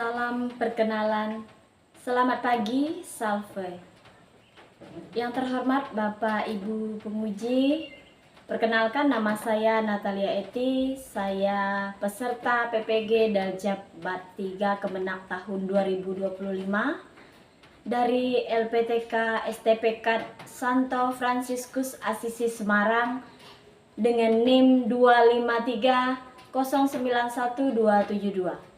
Salam perkenalan. Selamat pagi, Salve. Yang terhormat Bapak Ibu Penguji, perkenalkan nama saya Natalia Eti. Saya peserta PPG Daljab 3 Kemenak tahun 2025 dari LPTK STPK Santo Fransiskus Asisi Semarang dengan NIM 253091272.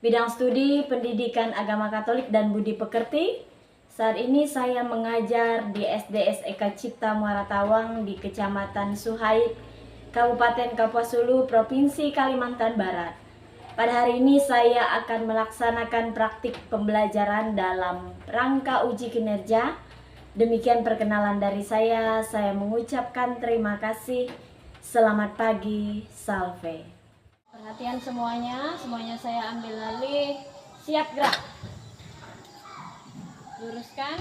Bidang studi Pendidikan Agama Katolik dan Budi Pekerti. Saat ini saya mengajar di SD SEK Cipta Muara Tawang di Kecamatan Suhaid, Kabupaten Kapuas Hulu, Provinsi Kalimantan Barat. Pada hari ini saya akan melaksanakan praktik pembelajaran dalam rangka uji kinerja. Demikian perkenalan dari saya mengucapkan terima kasih. Selamat pagi, Salve. Perhatian semuanya saya ambil alih. Siap gerak. Luruskan.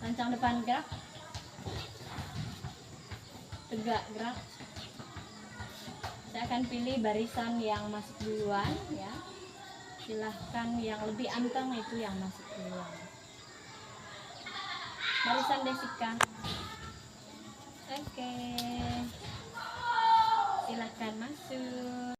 Lancang depan gerak. Tegak gerak. Saya akan pilih barisan yang masuk duluan ya. Silahkan yang lebih anteng itu yang masuk duluan. Barisan Desika. Oke, silahkan masuk.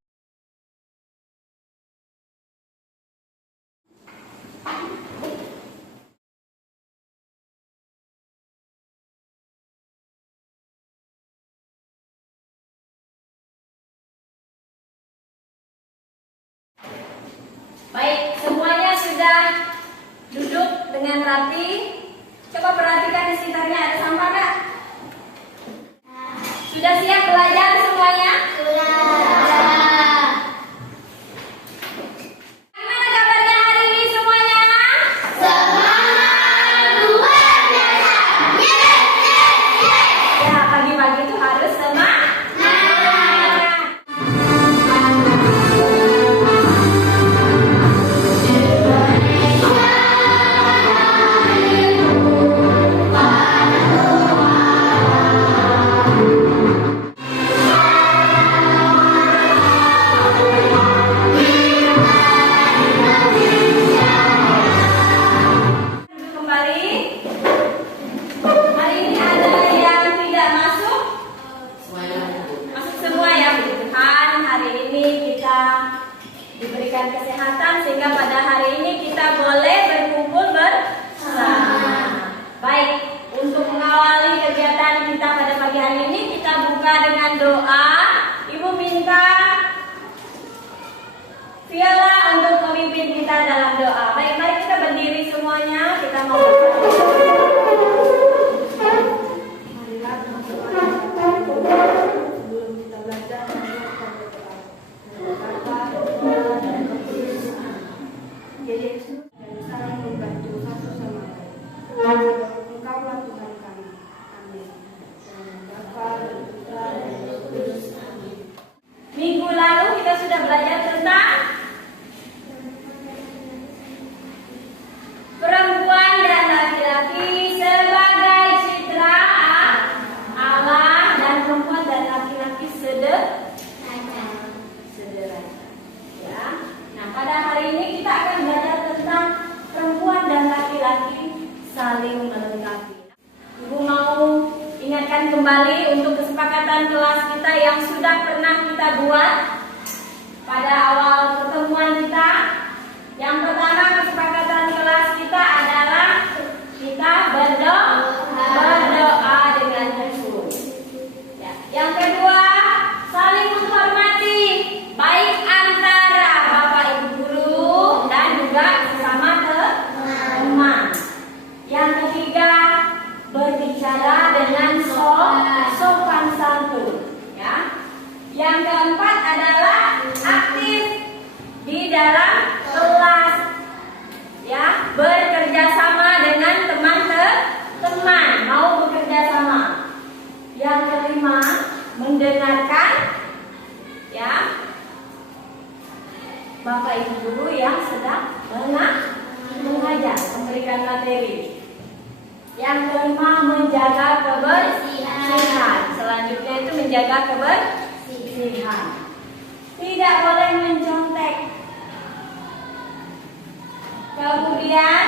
Baik, semuanya sudah duduk dengan rapi. Coba perhatikan di sekitarnya ada sampah nggak? Sudah siap belajar semuanya? Sudah. Gimana kabarnya hari ini semuanya? Semangat luar biasa. Ya, pagi-pagi itu harus semangat. Diberikan kesehatan sehingga pada hari ini kita boleh berkumpul bersama. Baik, untuk mengawali kegiatan kita pada pagi hari ini kita buka dengan doa. Ibu minta Viola untuk memimpin kita dalam doa. Baik, mari kita berdiri semuanya. Kita mau minggu lalu kita sudah belajar tentang perempuan dan laki-laki sebagai citra Allah dan perempuan dan laki-laki sederhana. Ya. Nah, pada hari ini kita akan belajar tentang perempuan dan laki-laki saling melengkapi. Ibu mau ingatkan kembali untuk kesepakatan kelas kita yang sudah pernah kita buat pada awal pertemuan kita. Yang pertama, kesepakatan kelas kita adalah kita berdoa dengan tekun. Ya. Yang kedua, saling menghormati baik antara Bapak Ibu guru dan juga sesama teman. Yang ketiga, berbicara dengan sopan santun, ya. Yang keempat adalah aktif di dalam kelas, ya, bekerja sama dengan teman-teman, mau bekerja sama. Yang kelima, mendengarkan, ya, Bapak Ibu guru yang sedang mengajar, memberikan materi. Yang kelima, menjaga kebersihan. Selanjutnya itu menjaga kebersihan. tidak boleh mencontek. Kemudian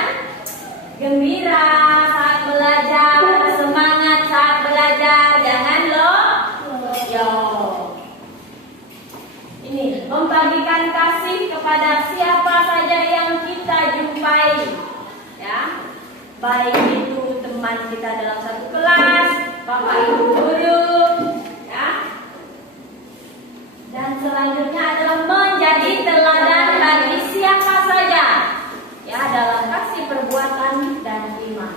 gembira saat belajar, semangat saat belajar, jangan loyo. Ini membagikan kasih kepada siapa saja yang kita jumpai, ya. Baik itu teman kita dalam satu kelas, bapak ibu guru, ya. Dan selanjutnya adalah menjadi teladan bagi siapa saja, ya, dalam kasih perbuatan dan iman.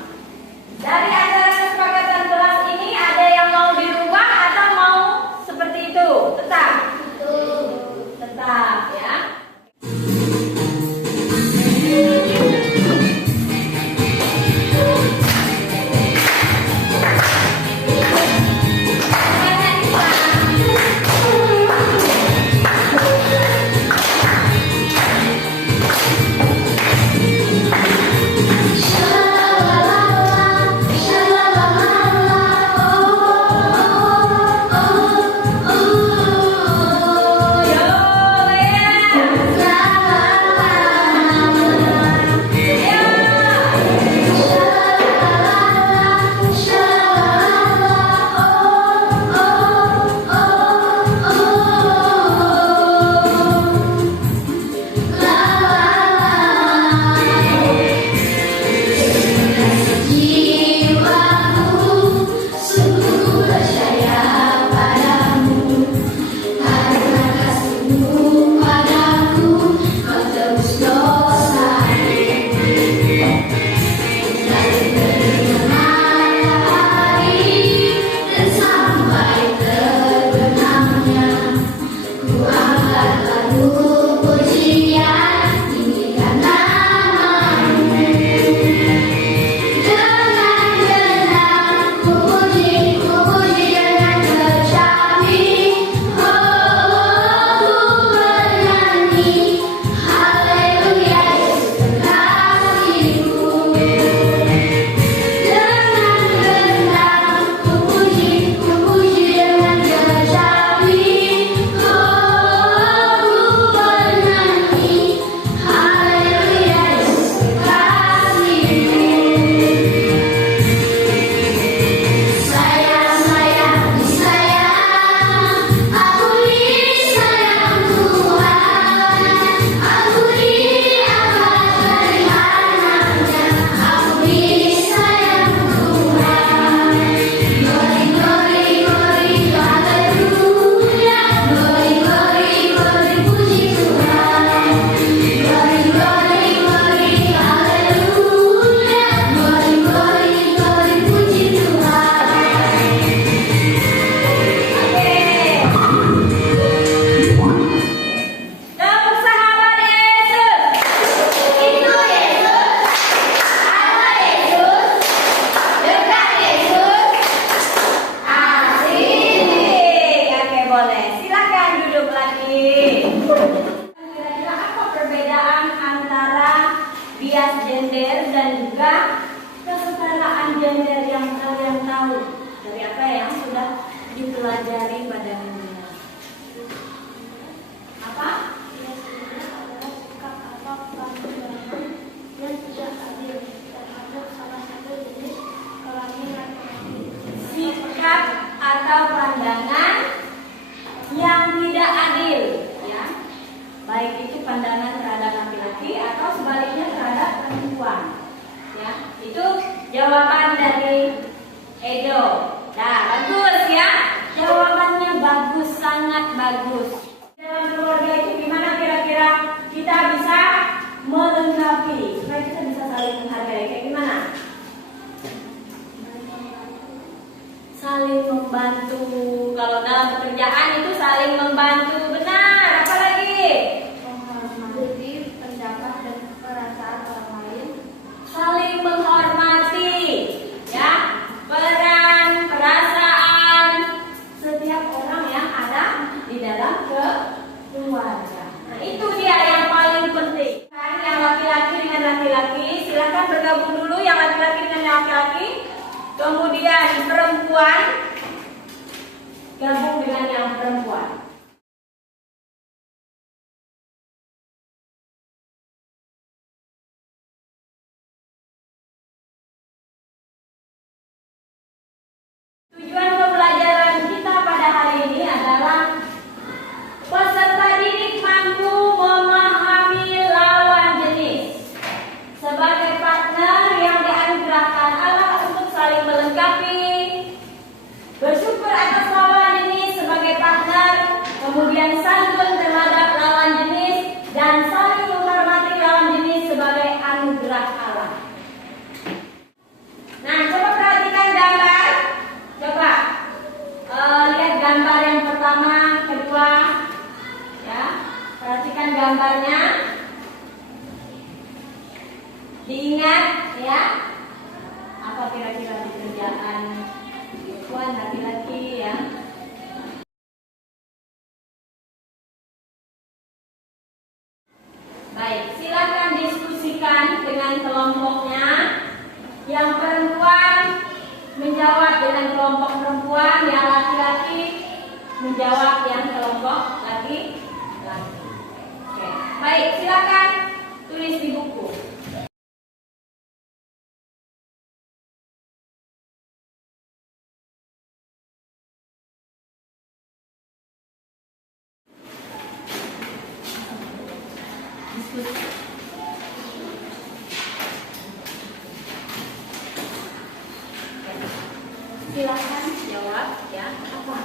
Dari antara kesepakatan kelas ini ada yang mau dirubah atau mau seperti itu? Tetap, ya. bias gender dan juga kesetaraan gender yang kalian tahu dari apa yang sudah dipelajari pada minggu ini. Apa? Bias gender adalah sikap atau pandangan yang tidak adil terhadap salah satu jenis kelamin laki-laki. Sikap atau pandangan yang tidak adil, ya. Baik itu pandangan terhadap laki-laki atau sebaliknya terhadap perempuan, ya. Itu jawaban dari Edo. Nah, bagus ya, jawabannya bagus, sangat bagus. Dalam keluarga itu gimana kira-kira kita bisa melengkapi supaya kita bisa saling menghargai? Kayak gimana? Saling membantu. Kalau dalam pekerjaan itu saling membantu, benar. Apa lagi? Menghormati pendapat dan perasaan orang lain. Saling menghormati, ya, peran, perasaan setiap orang yang ada di dalam keluarga. Nah, itu dia yang paling penting. Yang laki-laki dengan laki-laki, silakan bergabung dulu yang laki-laki dengan laki-laki. Kemudian perempuan gabung dengan yang perempuan. santun terhadap lawan jenis, dan saling menghormati lawan jenis sebagai anugerah Allah. Nah, coba perhatikan gambar. Coba lihat gambar yang pertama, kedua, ya. Perhatikan gambarnya. Diingat, ya. Apa kira-kira pekerjaan perempuan laki-laki, ya? Baik, silakan diskusikan dengan kelompoknya. Yang perempuan menjawab dengan kelompok perempuan, yang laki-laki menjawab yang kelompok laki-laki. Oke, baik, silakan tulis di buku. Diskusi. Silakan jawab, ya. Apa?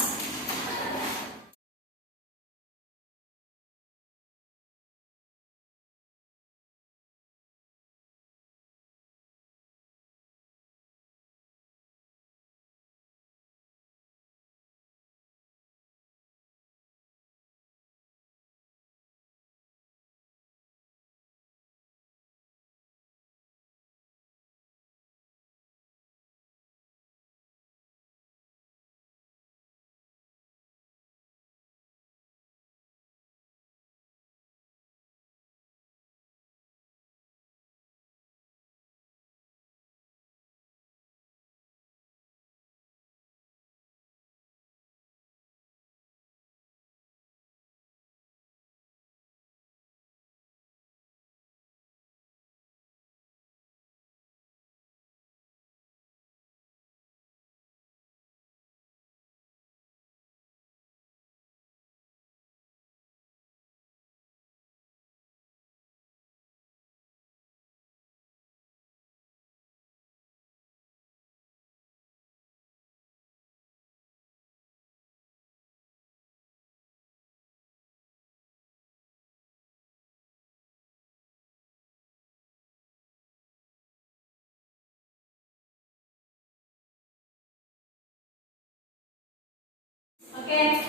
Oke,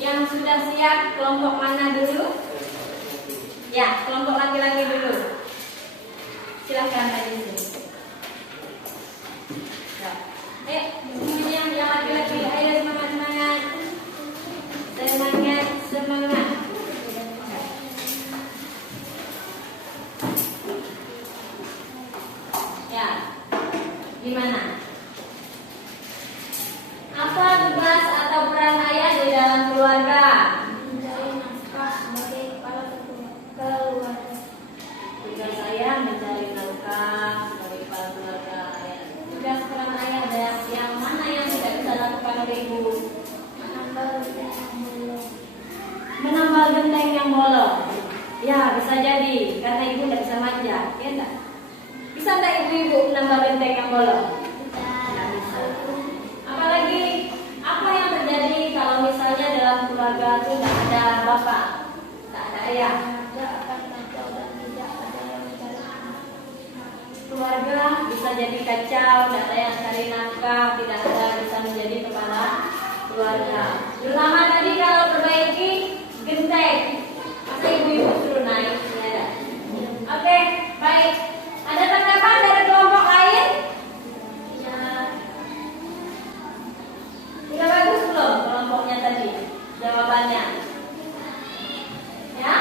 yang sudah siap kelompok mana dulu? Ya, kelompok laki-laki dulu. Silahkan tadi sini. Semuanya yang laki-laki, ayo semangat semangat, semangat semangat. Ya, gimana? Apa tugas atau peran ayah di dalam keluarga? Mencari nafkah sebagai kepala keluarga. Tugas saya mencari nafkah sebagai kepala keluarga. Tugas peran ayah ada yang mana yang tidak bisa lakukan oleh ibu? Menambal genteng yang bolong. Menambal genteng yang bolong. Ya, bisa jadi karena ibu tidak bisa manja, ya enggak? Bisa enggak ibu-ibu menambal genteng yang bolong? Tidak bisa. Apalagi apa yang terjadi kalau misalnya dalam keluarga itu tidak ada bapak, tidak ada ayah? Tidak akan kacau dan tidak ada yang mencari anak. Keluarga bisa jadi kacau, tidak ada yang cari nafkah, tidak ada bisa menjadi kepala keluarga. Terutama tadi kalau perbaiki genteng, masa ibu-ibu suruh naik? Ya. Oke, baik. Ada tanggapan dari kelompok lain? Ya, Sudah bagus belum kelompoknya tadi? Jawabannya? Ya?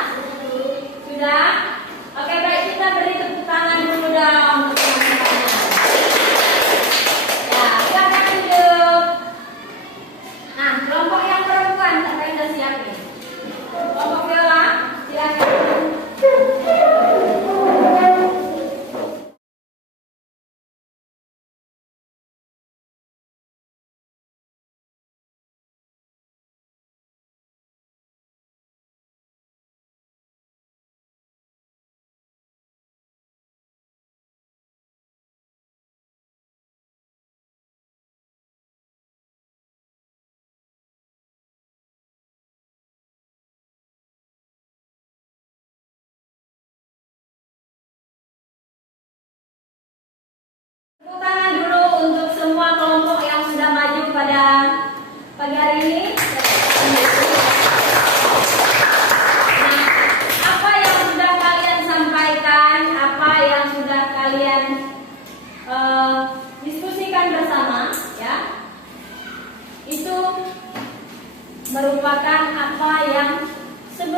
Sudah? Oke, baik, kita beri tepuk tangan dulu dong untuk teman-temannya. Ya, silakan duduk. Nah, kelompok yang perempuan sampai sudah siap nih. Kelompok Viola, silakan.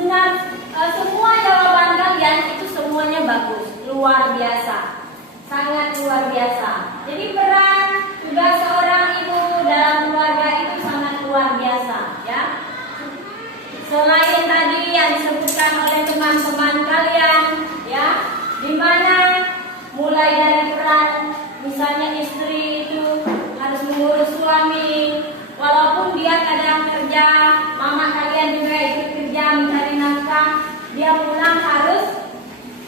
benar semua jawaban kalian itu semuanya bagus, luar biasa, sangat luar biasa. Jadi peran tugas seorang ibu dalam keluarga itu sangat luar biasa, ya. Selain tadi yang disebutkan oleh teman-teman kalian, ya, di mana mulai dari peran misalnya istri itu harus mengurus suami, walaupun dia kadang kerja, mama kalian juga ikut kerja mencari nafkah, dia pulang harus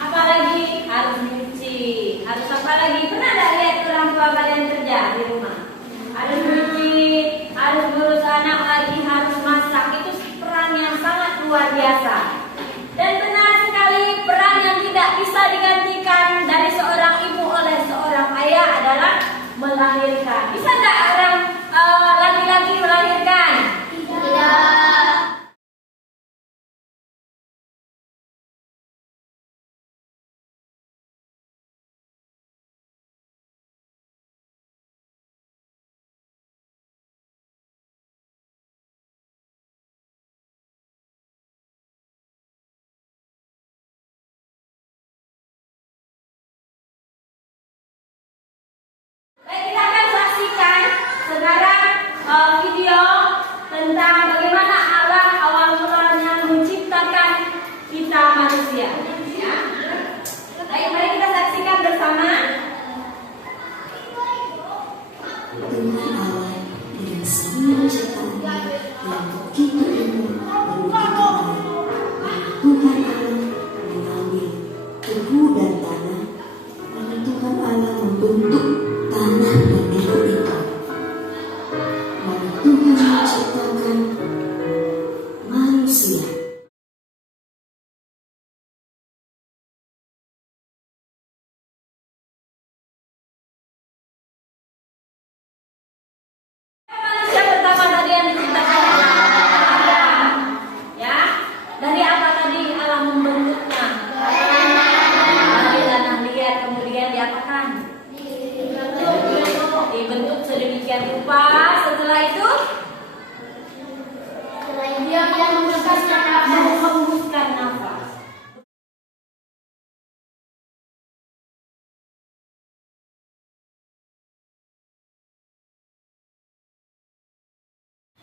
apalagi harus nyuci, harus apalagi, pernah tidak lihat orang tua kalian kerja di rumah? Harus nyuci, harus ngurus anak lagi, harus masak. Itu peran yang sangat luar biasa. Dan benar sekali, peran yang tidak bisa digantikan dari seorang ibu oleh seorang ayah adalah melahirkan. Bisa tidak orang laki-laki melahirkan? Tidak. Baik, kita akan saksikan sekarang video tentang bagaimana Allah awal mulanya menciptakan kita manusia. Ya. Baik, mari kita saksikan bersama. Tuhan Allah dengan semua ciptaannya yang begitu indah dan begitu baik. Tuhan Allah mengambil tebu dan tanah, lalu Tuhan Allah membentuk tanah dan debu itu. Lalu Tuhan menciptakan manusia. Manusia pertama tadi yang diciptakan Adam. Ya. Dari apa tadi Allah membentuknya? Dari tanah liat, kemudian diapakan? Dibentuk sedemikian rupa. Setelah itu dia menghembuskan nafas.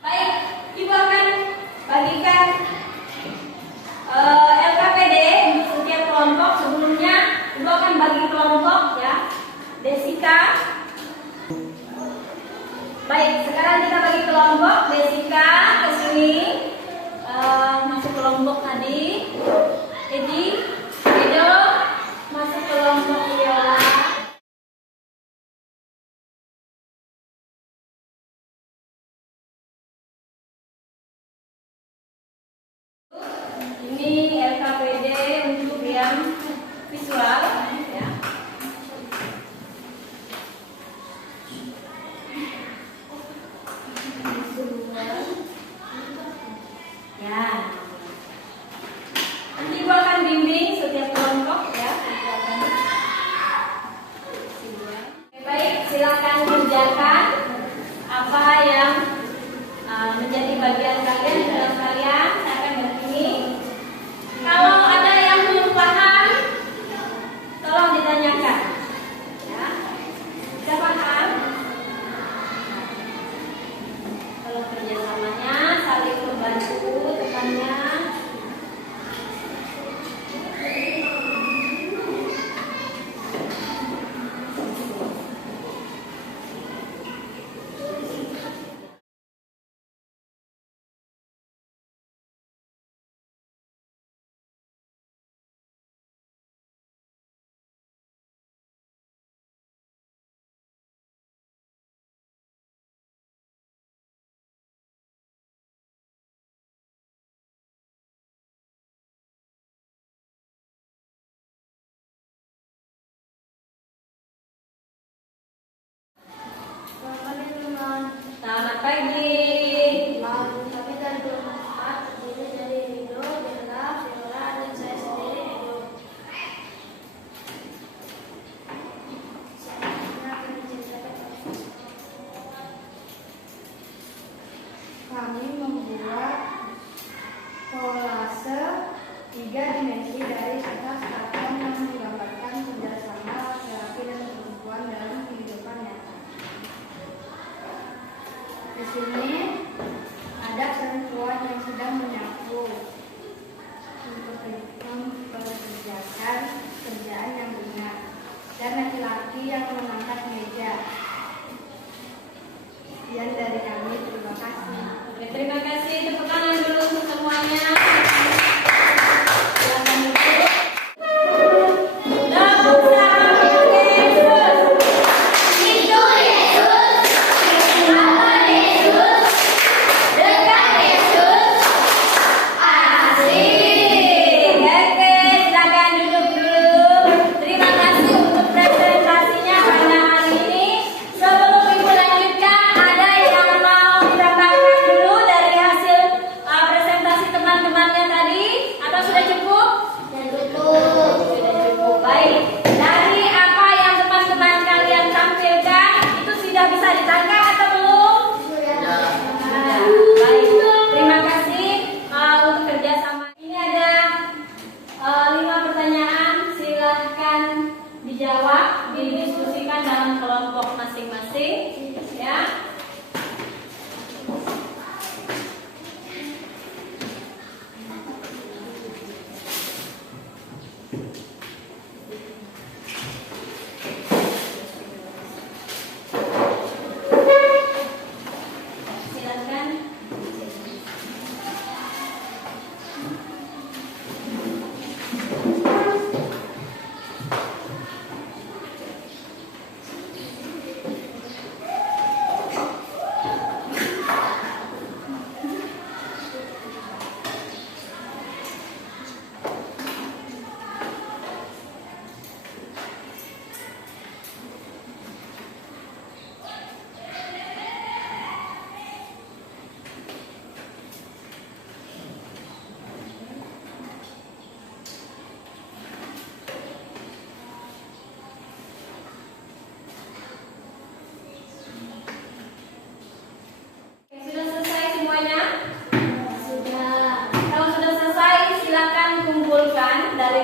Baik, Ibu akan bagikan LKPD untuk setiap kelompok. Sebelumnya Ibu akan bagi kelompok, ya. Desika. Baik, sekarang kita bagi kelompok. Desika ke sini, masuk kelompok tadi. Edi, Edo masuk kelompok Viola. Ini LKPD untuk yang visual, ya. Ya. Nanti Ibu akan bimbing setiap kelompok, ya. Oke, baik, silakan kerjakan apa yang menjadi bagian kalian di kelas kalian. Saya akan bersini. Kalau ada yang belum paham, tolong ditanyakan. Ya. Sudah paham? Kalau kerjasamanya saling membantu temannya. Selamat pagi. Kami dari kelompok 4 terdiri dari Rido, Bella, Viola, dan saya sendiri, Edo. Selanjutnya akan diceritakan. Kami membuat kolase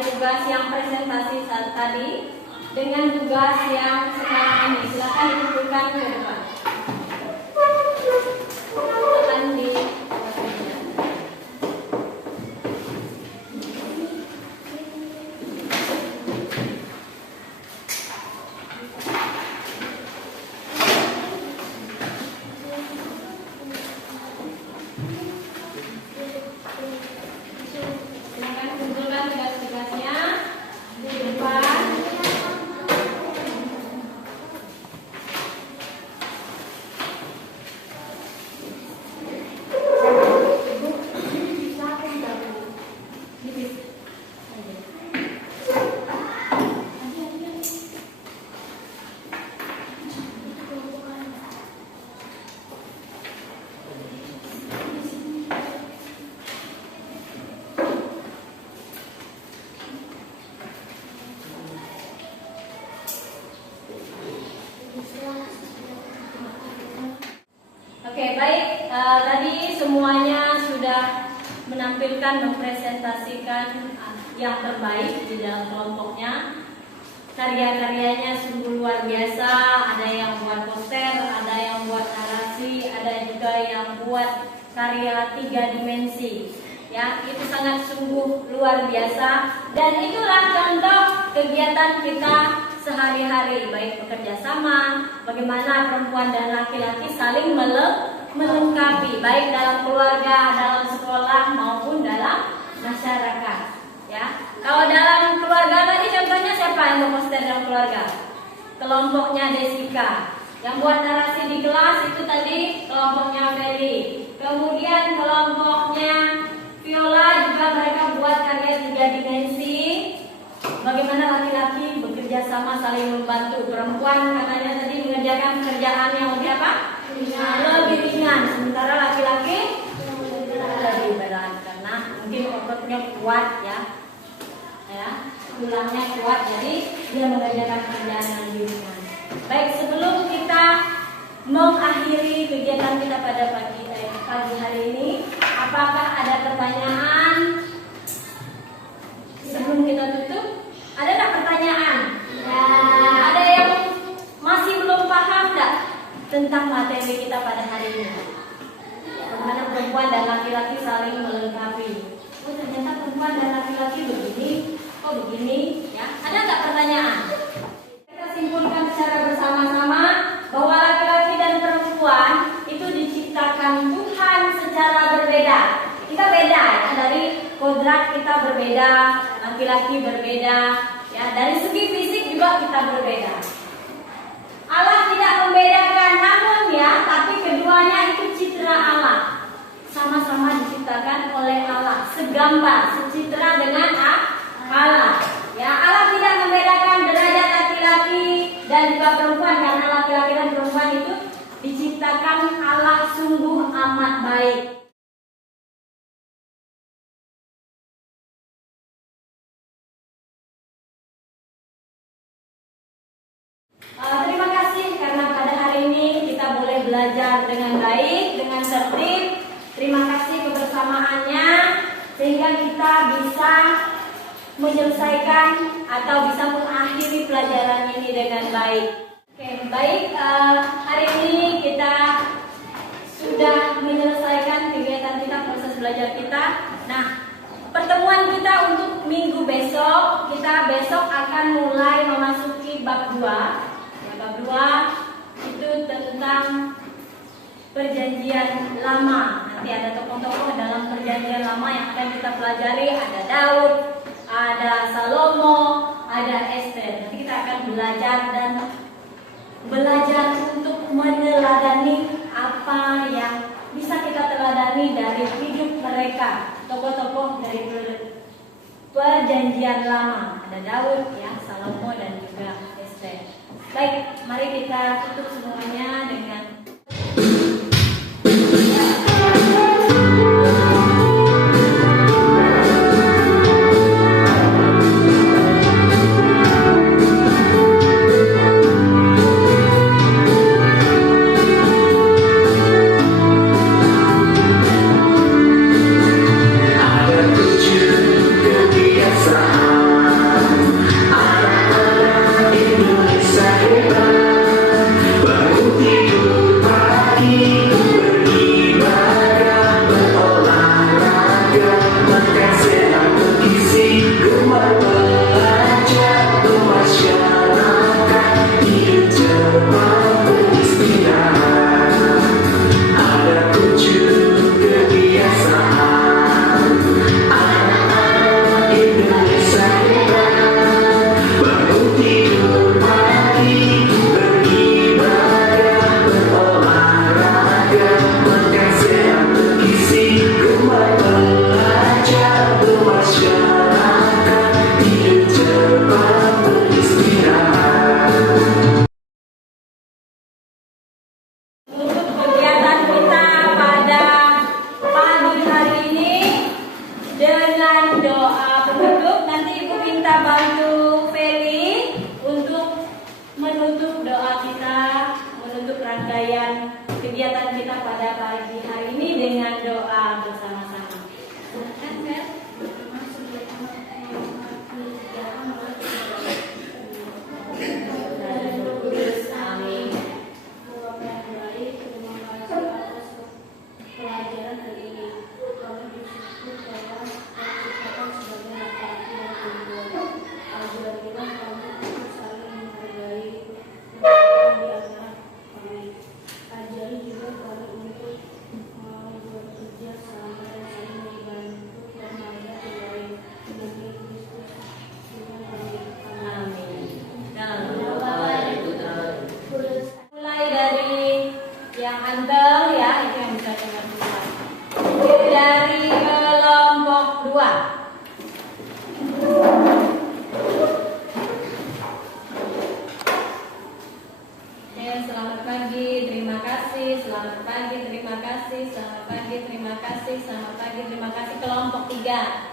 tugas yang presentasi saat tadi dengan tugas yang sekarang ini. Silakan dikumpulkan ke depan. Silakan di silakan kumpulkan tugas-tugasnya di depan. Oke, baik. Tadi semuanya sudah menampilkan, mempresentasikan yang terbaik di dalam kelompoknya. Karya-karyanya sungguh luar biasa. Ada yang buat poster, ada yang buat narasi, ada juga yang buat karya 3 dimensi. Ya, itu sangat sungguh luar biasa. Dan itulah contoh kegiatan kita sehari-hari, baik bekerja sama, bagaimana perempuan dan laki-laki saling melengkapi, baik dalam keluarga, dalam sekolah maupun dalam masyarakat. Ya, kalau dalam keluarga tadi contohnya siapa yang memposter dalam keluarga? Kelompoknya Desika. Yang buat narasi di kelas itu tadi kelompoknya Feli. Kemudian kelompoknya Viola juga mereka buat karya 3 dimensi. Bagaimana laki-laki bekerja sama saling membantu. Perempuan katanya tadi mengerjakan pekerjaan yang lebih apa? Lebih ringan. Sementara laki-laki lebih berat karena mungkin ototnya kuat ya. Tulangnya kuat, jadi dia mengerjakan pekerjaan yang lebih ringan. Baik, sebelum kita mengakhiri kegiatan kita pada pagi hari ini, apakah ada pertanyaan sebelum kita tutup? Ada nggak pertanyaan? Ya. Ada yang masih belum paham nggak tentang materi kita pada hari ini? Bagaimana perempuan dan laki-laki saling melengkapi? Oh, ternyata perempuan dan laki-laki begini, oh begini, ya. Ada nggak pertanyaan? Kita simpulkan secara bersama-sama bahwa laki-laki dan perempuan itu diciptakan Tuhan secara berbeda. Kita beda ya, dari kodrat kita berbeda, laki-laki berbeda, ya, dari segi fisik juga kita berbeda. Allah tidak membedakan, namun ya, tapi keduanya itu citra Allah. Sama-sama diciptakan oleh Allah, segambar, secitra dengan Allah. Ya, Allah tidak membedakan derajat laki-laki dan juga perempuan, karena laki-laki dan perempuan itu diciptakan Allah sungguh amat baik. Terima kasih karena pada hari ini kita boleh belajar dengan baik, dengan tertib. Terima kasih kebersamaannya sehingga kita bisa menyelesaikan atau bisa mengakhiri pelajaran ini dengan baik. Oke, baik. Hari ini kita sudah menyelesaikan kegiatan kita, proses belajar kita. Nah, pertemuan kita untuk minggu besok, kita besok akan mulai memasuki bab 2. Bab 2 itu tentang perjanjian lama. Nanti ada tokoh-tokoh dalam perjanjian lama yang akan kita pelajari. Ada Daud, ada Salomo, ada Esther. Nanti kita akan belajar untuk meneladani apa yang bisa kita teladani dari hidup mereka, tokoh-tokoh dari perjanjian lama. Ada Daud, ya, Salomo dan juga Esther. Baik, mari kita tutup semuanya dengan ada 7 kebiasaan doa penutup. Nanti Ibu minta bantu Feli untuk menutup doa kita, menutup rangkaian kegiatan kita pada pagi hari ini dengan doa bersama-sama. Silakan, Fel. Amin. Pelajaran hari ini kami bersyukur telah terciptakan sebagai laki-laki dan perempuan. Ajarilah kami untuk saling menghargai dan di antara kami. Ajari juga kami untuk mau bekerja sama dan saling membantu dan melihat yang lain demi Kristus Tuhan kami. Amin. Mulai dari yang anteng ya, itu yang bisa dengar dulu. Dari kelompok 2. Selamat pagi, terima kasih. Selamat pagi, terima kasih. Selamat pagi, terima kasih. Selamat pagi, terima kasih. Kelompok 3.